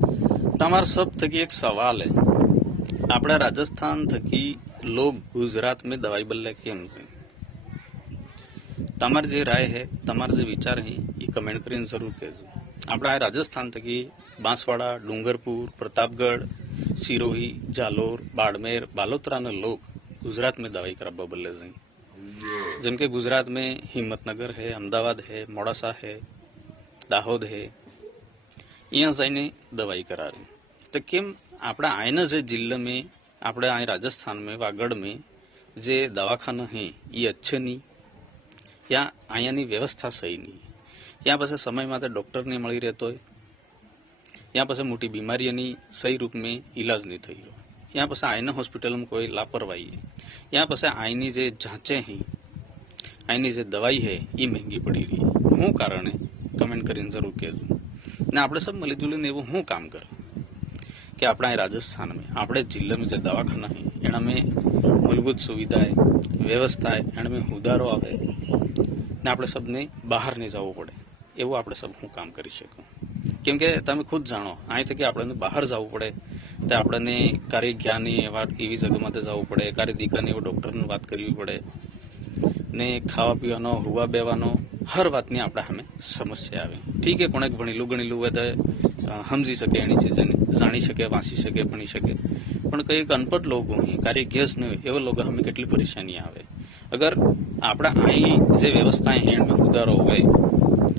તમારા सब थकी एक सवाल है। अपना राजस्थान थकी लोग गुजरात में दवाई बल्ले केम છે? તમારી જે રાય है, તમારા જે વિચાર है, એ कमेंट કરીને જરૂર કહેજો। આપણે આ રાજસ્થાન થકી બાંસવાડા, ડુંગરપુર, પ્રતાપગઢ, સિરોહી, જાલોર, બાड़मेर, बालोतराના लोग गुजरात में दवाई कराबा बल्ले છે। જેમ કે गुजरात में हिम्मतनगर है, अहमदाबाद है, मोड़ासा है, दाहोद है, यहाँ जઈને दवाई करा रही। तो केम अपना आयना जे जिले में, अपने आए राजस्थान में, वागड़ में जे दवाखाना है ये अच्छे नहीं, या अहींयानी व्यवस्था सही नहीं, या पास समय माटे डॉक्टर ने मळी रहतो होय, या पास मोटी बीमारीओनी सही रूप में इलाज नहीं थई रह्यो, या पास आयना होस्पिटल में कोई लापरवाही है, या पास आईनी जे जांचे हैं, आईनी जे दवाई है ये महंगी पड़ी रही है। શું કારણે કમેન્ટ કરીને જરૂર કહેજો। ને આપણે सब मिली जुलीने એવું શું કામ કરે કે આપણા રાજસ્થાન में, આપણે जिले में जो दवाखाना है एना में मूलभूत सुविधाएं, व्यवस्थाएं, एना में सुधारो आवे ने આપણે सबने બહાર नहीं જવું પડે, એવું આપણે सब શું કામ કરી શકું? કેમ કે તમે ખુદ જાણો, અહીંથી આપણે બહાર જવું પડે તો આપણને કાર્ય જ્ઞાની એવી જગ્યામાં જવું પડે, કાર્ય દીકરાની એવો ડૉક્ટરની વાત કરવી પડે ને ખાવા પીવાનો, હુવા બેવાનો हर वातनी आपणे सामे समस्या आवे। ठीक है, कोणे भणेलू गणेलू होय तो समझी सके, एनी चीजने जाणी सके, वांची सके, भणी सके, पण कई अनपढ़ लोग होय, कार्य ज्ञास न होय एवा लोग सामे केटली परेशानी आवे। अगर आपणा अहीं जे व्यवस्थाएं हैं एमां सुधारो होय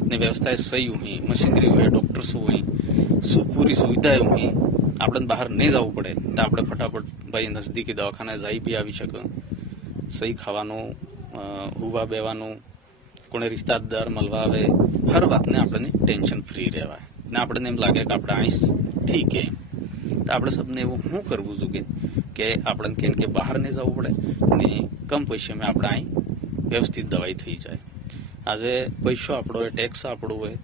ने व्यवस्थाएं सही होय, मशीनरी होय, डॉक्टर्स होय, पूरी सुविधाएं होय, आपणे बहार नहीं जवुं पड़े तो आपणे फटाफट भाई नजदीकी दवाखाने जाई बी आवी शके, सही खावानुं, हुवा बेवानुं, कोने रिश्तेदार मळवा आवे, हर वातने आपणे टेन्शन फ्री रहेवाय ने आपणे एम लागे के आपणे आईस ठीक है। तो आपणे सबने एवुं शुं करवुं जोईए के आपणे केम के बहार नहीं जवुं पड़े ने कम पैसे में आपणे आई व्यवस्थित दवाई थई जाए। आजे पैसो आपणो होय, टेक्स आपणो होय,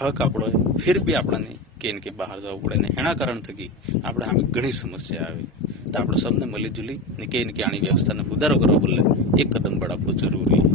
हक आपणो होय, फिर भी आपणे केम के बहार जवुं पड़े ने एना कारण थकी आपणे सामे घणी समस्या आवे। तो आपणे सबने मळी जुली ने केम के आनी व्यवस्थाने सुधारो करवा बदले एक कदम बढ़ाववो जरूरी है।